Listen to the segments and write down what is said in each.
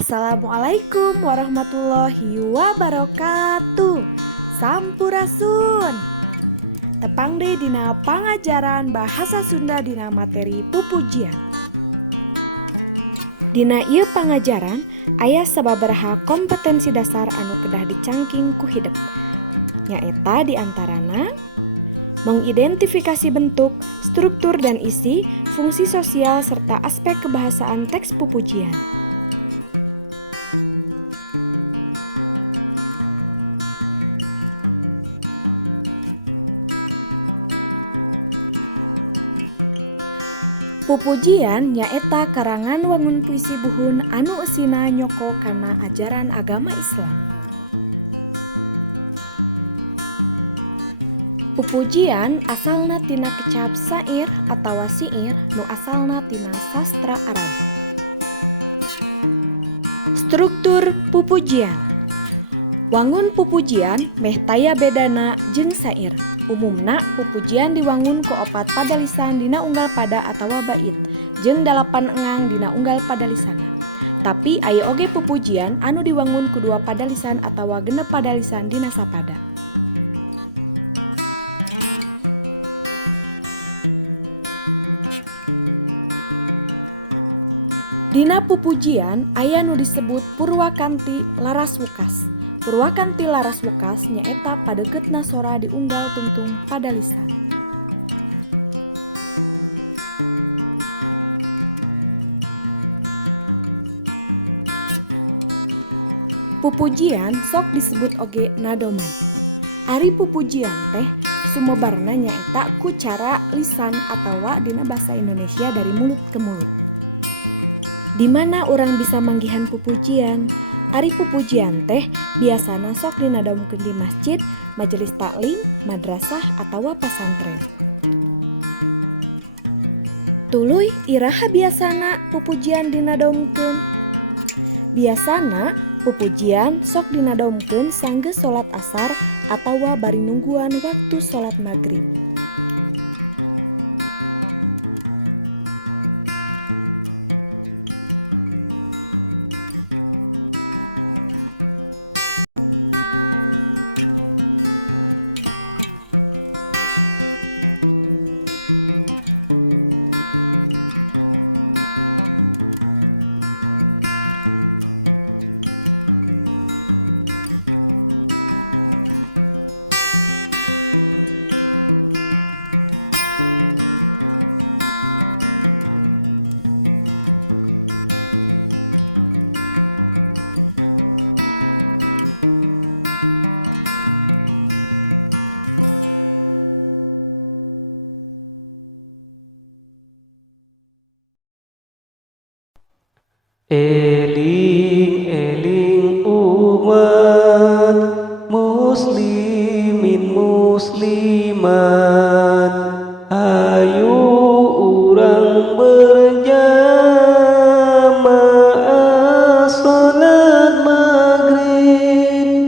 Assalamualaikum warahmatullahi wabarakatuh. Sampurasun. Tepang deui dina pangajaran bahasa Sunda dina materi pupujian. Dina ieu pangajaran aya sababaraha kompetensi dasar anu kedah dicangking ku hideung. Nyaeta diantarana mengidentifikasi bentuk, struktur dan isi, fungsi sosial serta aspek kebahasaan teks pupujian. Pupujian nyaeta karangan wangun puisi buhun anu eusina nyoko kana ajaran agama Islam. Pupujian asalna tina kecap sair atawa siir nu asalna tina sastra Arab. Struktur pupujian. Wangun pupujian meh taya bedana jeung sair. Umumna pupujian diwangun ku opat padalisan dina unggal pada atawa bait jeung 8 engang dina unggal padalisanna. Tapi aya oge pupujian anu diwangun ku 2 padalisan atawa genep padalisan dina sapada. Dina pupujian aya nu disebut purwakanti laras wukas. Purwakanti laras wukas nyaeta padeuketna sora diunggal tungtung padalisan. Pupujian sok disebut oge nadomai. Ari pupujian teh sumebarna nyaeta ku cara lisan atawa dina basa Indonesia dari mulut ke mulut. Di mana urang bisa manggihan pupujian? Ari pupujian teh biasana sok dinadaumkeun di masjid, majelis taklim, madrasah atawa pasantren. Tuluy iraha biasana pupujian dinadaumkeun? Biasana pupujian sok dinadaumkeun sanggeus salat asar atawa bari nungguan waktu salat maghrib. Eling-eling umat muslimin muslimat, ayo urang berjamaah salat maghrib.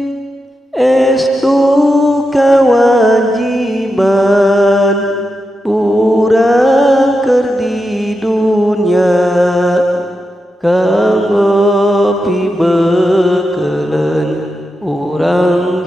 Estu kawajiban urang keur di dunya, kanggo pibeukeun urang